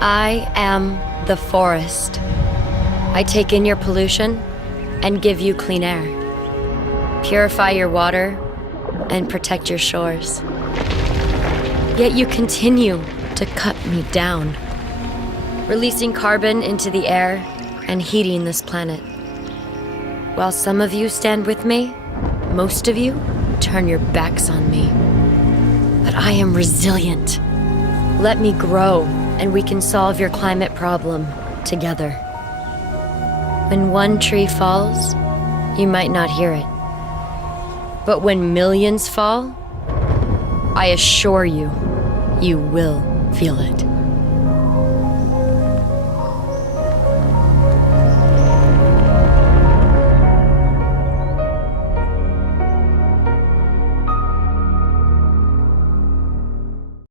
I am the forest. I take in your pollution and give you clean air. Purify your water and protect your shores. Yet you continue to cut me down, releasing carbon into the air and heating this planet. While some of you stand with me, most of you turn your backs on me. But I am resilient. Let me grow, and we can solve your climate problem together. When one tree falls, you might not hear it. But when millions fall, I assure you, you will feel it.